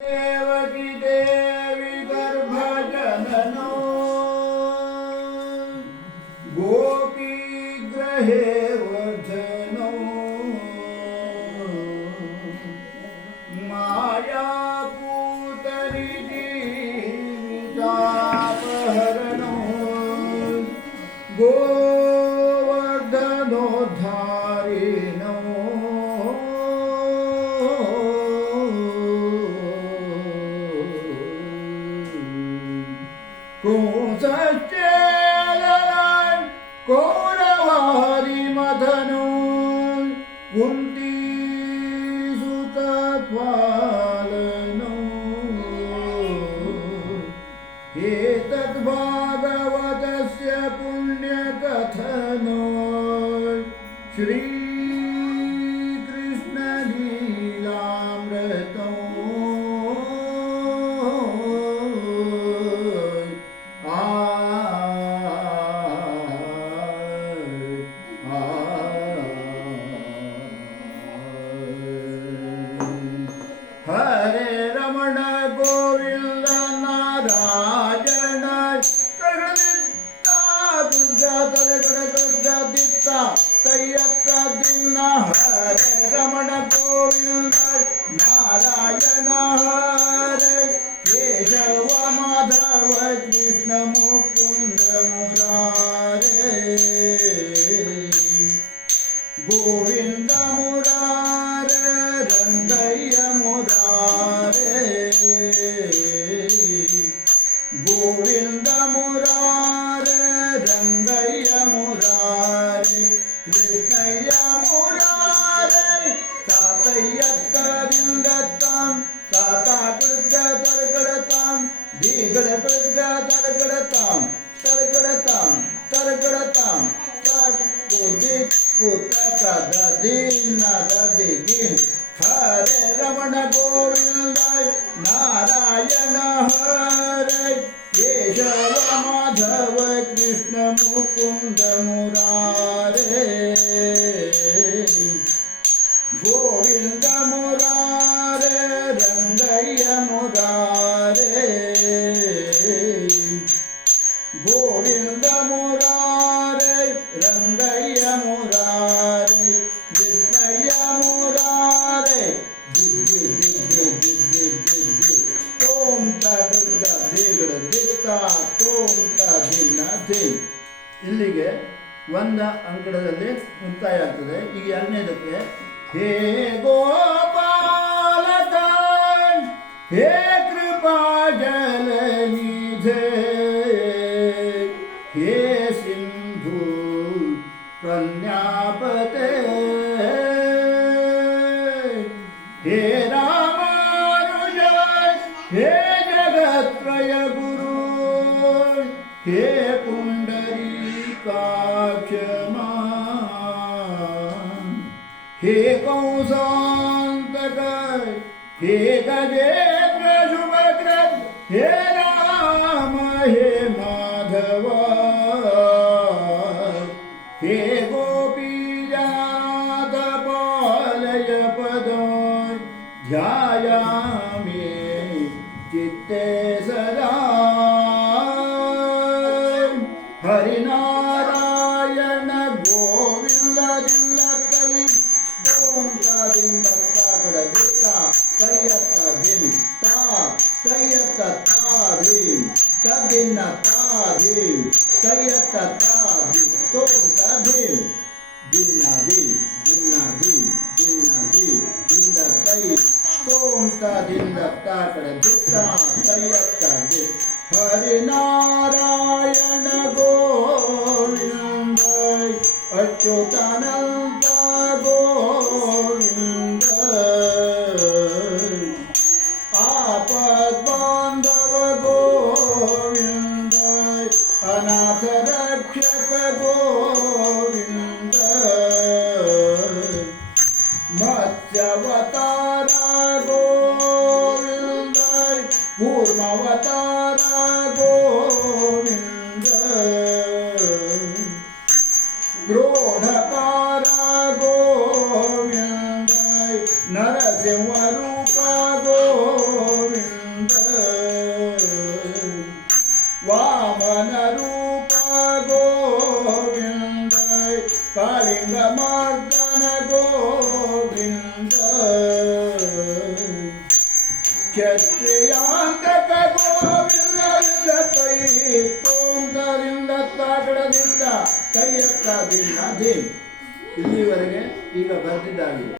देवकी देवी गर्भजननो गोपी ग्रहे वर्धनो मायापूतरि जीवितापहरणो गोवर्धनोद्धारिणो कंसश्चेलनाय कौरवादिमथनो कुन्तीसुतपालनो एतद्भागवतस्य पुण्यकथनो श्रीकृष्णलीलामृतो हरे रमण गोविंद नारायण दिता तय्यत्ता दिन्न हरे रमण गोविंद नारायण हरे केशव माधव कृष्ण मुकुंद मुरारे गोविंद मुरारे रंगय्य मुरारे गोविंद मुरारे रंगय्य मुरारे कृष्णय्य मुरारे तातय्यत्तरिन्दत्तं ताताकृतगतर्गडतां दीगडकृतगतर्गडतां तर्गडतां तर्गडतां तत्पुदित पुतकददीन ददिगिन हरे रमण गोविंद नारायण हरे केशव माधव कृष्ण मुकुंद मुरारे गोविंद मुरारे रंगय्य मुरारे गोविंद मुरारे रंगय्य मुरारे कृष्णय्य मुरारे दिग्गि दिग्गि दिग्गि दिग्गि तोम दुर्गा ಬೇಗಡ ದಿಕ್ಕ ತೋಂತ ದಿನ ದಿನ್. ಇಲ್ಲಿಗೆ ಒಂದ ಅಂಕಣದಲ್ಲಿ ಮುಕ್ತಾಯ ಆಗ್ತದೆ. ಈಗ ಎರಡನೇದಕ್ಕೆ ಹೇ ಗೋಪಾಲಕ ಹೇ ಕೃಪಾ ಜಲನಿಧೆ हे सिंधु कन्यापते हे रामानुज हे जगत्रय गुरु हे पुंडरीकाक्ष हे कंसान्तक हे गजेन्द्र शुभद्र हे राम हे माधव हे गोपीजात पालय पदं ध्यायामि चित्ते सदा हरिनारायण गोविंद दिल्लतै ओंका दिन्नत्ता दित्ता तय्यत्ता दिन्ता तय्यत्ता ताधिं तदिन्न ताधिं तय्यत्ता ताधिं तों ताधिं दिन्नाधिं दिन्नाधिं दिन्नाधिं दिन्नतै तों तादिन्नत्ता दित्ता तय्यत्ता दिन् हरिनारायण गोविंद अच्युतानंद गोविंद आपद बांधव गोविंद अनाथ रक्षक गोविंद मत्स्यावतार गोविंद कूर्मावतार गोविंद क्रोधकार गोविंद नरसिंह रूप गोविंद ಲಿಂಗ ಮಾರ್ದನ ಗೋವಿಂದ ಕ್ಷತ್ರಿಯಾಂತಕ ಗೋವಿಂದ ಕೈ ತೋಂದರಿಂದ ತಾಗಡದಿಂದ ಕೈ ಎತ್ತದಿಂದ ಇಲ್ಲಿವರೆಗೆ ಈಗ ಬರ್ತಿದ್ದಾಗಿದೆ.